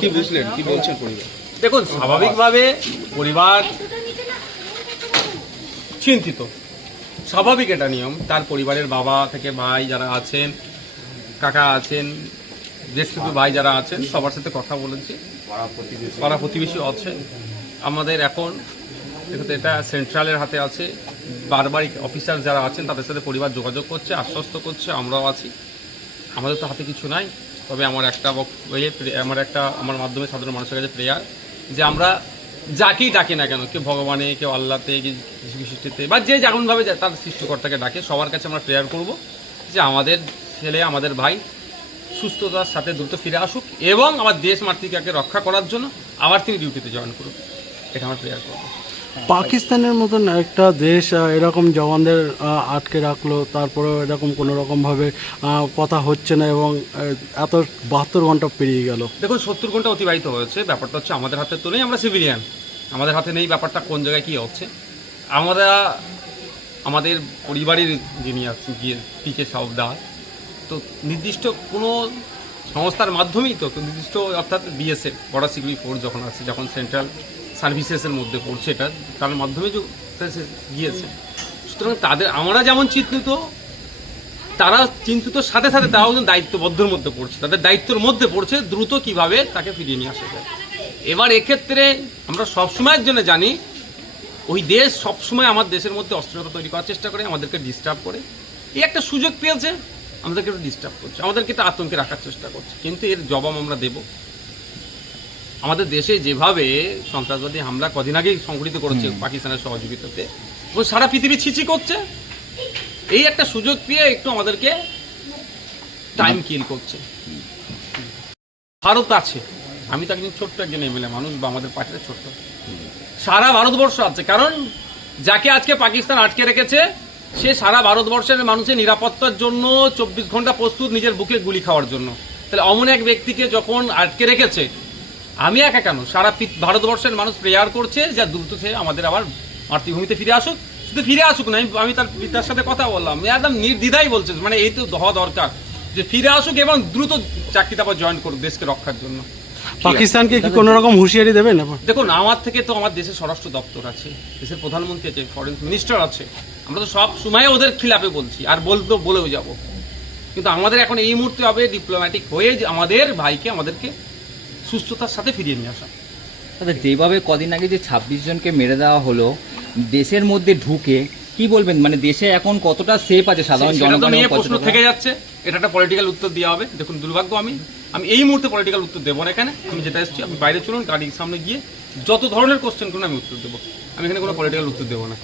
কি বুঝলেন, কি বলছেন পরিবার? দেখুন, স্বাভাবিকভাবে পরিবার চিন্তিত, স্বাভাবিক এটা নিয়ম। তার পরিবারের বাবা থেকে ভাই যারা আছেন, কাকা আছেন, জ্যেষ্ঠ ভাই যারা আছেন, সবার সাথে কথা বলেছি, পাড়া প্রতিবেশী আছে। আমাদের এখন দেখুন, এটা সেন্ট্রালের হাতে আছে। বারবার অফিসার যারা আছেন তাদের সাথে পরিবার যোগাযোগ করছে, আশ্বস্ত করছে, আমরাও আছি। আমাদের তো হাতে কিছু নাই। তবে আমার মাধ্যমে সাধারণ মানুষের কাছে প্রেয়ার, যে আমরা যাকেই ডাকি না কেন, কেউ ভগবানে, কেউ আল্লাহতে, কিছু সৃষ্টিতে, বা যে যেমনভাবে তার সৃষ্টিকর্তাকে ডাকে, সবার কাছে আমরা প্রেয়ার করব যে আমাদের ছেলে, আমাদের ভাই সুস্থতার সাথে দ্রুত ফিরে আসুক এবং আমার দেশ মাতৃকাকে রক্ষা করার জন্য আবার তিনি ডিউটিতে জয়েন করুক। এটা আমরা প্রেয়ার করবো। পাকিস্তানের মতন একটা দেশ এরকম জওয়ানদের আটকে রাখলো, তারপরেও এরকম কোনো রকমভাবে কথা হচ্ছে না এবং এত 72 ঘন্টা পেরিয়ে গেল। দেখুন, 70 ঘন্টা অতিবাহিত হয়েছে। ব্যাপারটা হচ্ছে আমাদের হাতে তো নেই, আমরা সিভিলিয়ান, আমাদের হাতে নেই ব্যাপারটা কোন জায়গায় কী হচ্ছে। আমরা আমাদের পরিবারের যিনি আছেন গিয়ে পিকে সাউদার, তো নির্দিষ্ট কোনো সংস্থার মাধ্যমেই তো নির্দিষ্ট, অর্থাৎ বিএসএফ, বর্ডার সিকিউরিটি ফোর্স যখন আছে, যখন সেন্ট্রাল সার্ভিসেসের মধ্যে পড়ছে, এটা তার মাধ্যমে গিয়েছে। সুতরাং আমরা যেমন চিন্তিত, তারা চিন্তিত, সাথে সাথে তারাও দায়িত্ববদ্ধের মধ্যে পড়ছে, তাদের দায়িত্বের মধ্যে পড়ছে দ্রুত কিভাবে তাকে ফিরিয়ে নিয়ে আসা যায়। এবার এক্ষেত্রে আমরা সবসময়ের জন্য জানি, ওই দেশ সবসময় আমার দেশের মধ্যে অস্থিরতা তৈরি করার চেষ্টা করে, আমাদেরকে ডিস্টার্ব করে। এই একটা সুযোগ পেয়েছে, আমাদেরকে একটু ডিস্টার্ব করছে, আমাদেরকে একটা আতঙ্কে রাখার চেষ্টা করছে। কিন্তু এর জবাব আমরা দেব। আমাদের দেশে যেভাবে সন্ত্রাসবাদী হামলা কদিন আগেই সংঘটিত করেছে পাকিস্তানের সহযোগিতাতে, এবং সারা পৃথিবী ছিচি করছে, এই একটা সুযোগ পেয়ে একটু আমাদেরকে টাইম কিল করছে। ভারত আছে, আমি তো একজন ছোট্ট একজন এমএলএ মানুষ, বা আমাদের পার্টিটা ছোট্ট, সারা ভারতবর্ষ আছে। কারণ যাকে আজকে পাকিস্তান আটকে রেখেছে, সে সারা ভারতবর্ষের মানুষের নিরাপত্তার জন্য 24 ঘন্টা প্রস্তুত নিজের বুকে গুলি খাওয়ার জন্য। তাহলে অমন এক ব্যক্তিকে যখন আটকে রেখেছে, আমি একা কেন, সারা ভারতবর্ষের মানুষ প্রেয়ার করছে যা দ্রুত সে আমাদের আবার মাতৃভূমিতে ফিরে আসুক। শুধু ফিরে আসুক না, আমি তার পিতার সাথে কথা বললাম, একদম নির্দ্বিধাই বলছে, মানে এই তো হওয়া দরকার যে ফিরে আসুক এবং দ্রুত চাকরিতে আবার জয়েন করুক দেশকে রক্ষার জন্য। পাকিস্তানকে কি কোনো রকম হুঁশিয়ারি দেবেন? দেখুন, আমার থেকে তো আমার দেশের স্বরাষ্ট্র দপ্তর আছে, দেশের প্রধানমন্ত্রী আছে, ফরেন মিনিস্টার আছে, আমরা তো সব সময় ওদের খিলাফে বলছি, আর বলেও যাব। কিন্তু আমাদের এখন এই মুহূর্তে হবে ডিপ্লোম্যাটিক হয়ে আমাদের ভাইকে, আমাদেরকে সুস্থতার সাথে ফিরিয়ে নিয়ে আসা। যেভাবে কদিন আগে যে 26 জনকে মেরে দেওয়া হলো দেশের মধ্যে ঢুকে, কি বলবেন, মানে দেশে এখন কতটা সেফ আছে সাধারণ জনগণের? প্রশ্ন থেকে যাচ্ছে, এটা একটা পলিটিক্যাল উত্তর দেওয়া হবে। দেখুন, দুর্ভাগ্য আমি এই মুহূর্তে পলিটিক্যাল উত্তর দেবো না। এখানে আমি যেটা এসেছি, আপনি বাইরে চলুন, গাড়ির সামনে গিয়ে যত ধরনের কোশ্চেন করুন আমি উত্তর দেবো। আমি এখানে কোনো পলিটিক্যাল উত্তর দেবো না।